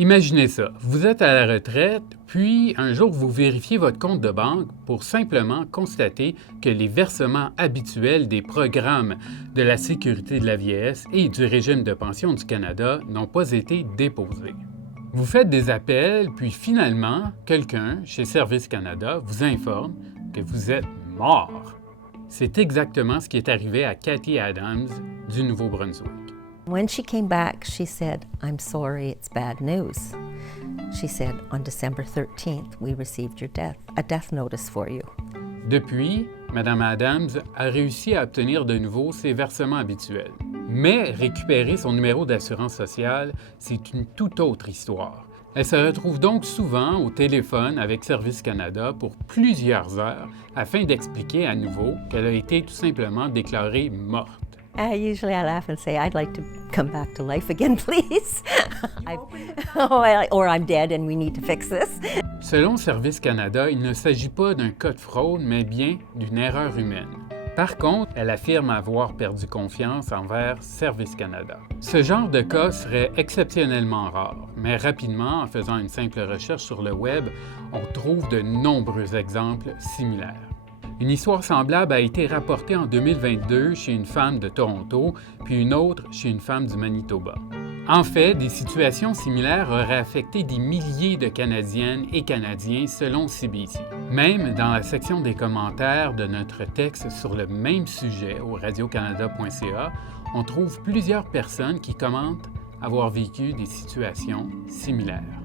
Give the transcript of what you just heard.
Imaginez ça, vous êtes à la retraite, puis un jour vous vérifiez votre compte de banque pour simplement constater que les versements habituels des programmes de la Sécurité de la vieillesse et du régime de pension du Canada n'ont pas été déposés. Vous faites des appels, puis finalement, quelqu'un chez Service Canada vous informe que vous êtes mort. C'est exactement ce qui est arrivé à Cathy Adams du Nouveau-Brunswick. When she came back, she said, "I'm sorry, it's bad news." She said, "On December 13th, we received your a death notice for you." Depuis, Mme Adams a réussi à obtenir de nouveau ses versements habituels. Mais récupérer son numéro d'assurance sociale, c'est une toute autre histoire. Elle se retrouve donc souvent au téléphone avec Service Canada pour plusieurs heures afin d'expliquer à nouveau qu'elle a été tout simplement déclarée morte. Usually I laugh and say, "I'd like to come back to life again, please." Or I'm dead and we need to fix this. Selon Service Canada, il ne s'agit pas d'un cas de fraude, mais bien d'une erreur humaine. Par contre, elle affirme avoir perdu confiance envers Service Canada. Ce genre de cas serait exceptionnellement rare, mais rapidement, en faisant une simple recherche sur le web, on trouve de nombreux exemples similaires. Une histoire semblable a été rapportée en 2022 chez une femme de Toronto, puis une autre chez une femme du Manitoba. En fait, des situations similaires auraient affecté des milliers de Canadiennes et Canadiens selon CBC. Même dans la section des commentaires de notre texte sur le même sujet au radiocanada.ca, on trouve plusieurs personnes qui commentent avoir vécu des situations similaires.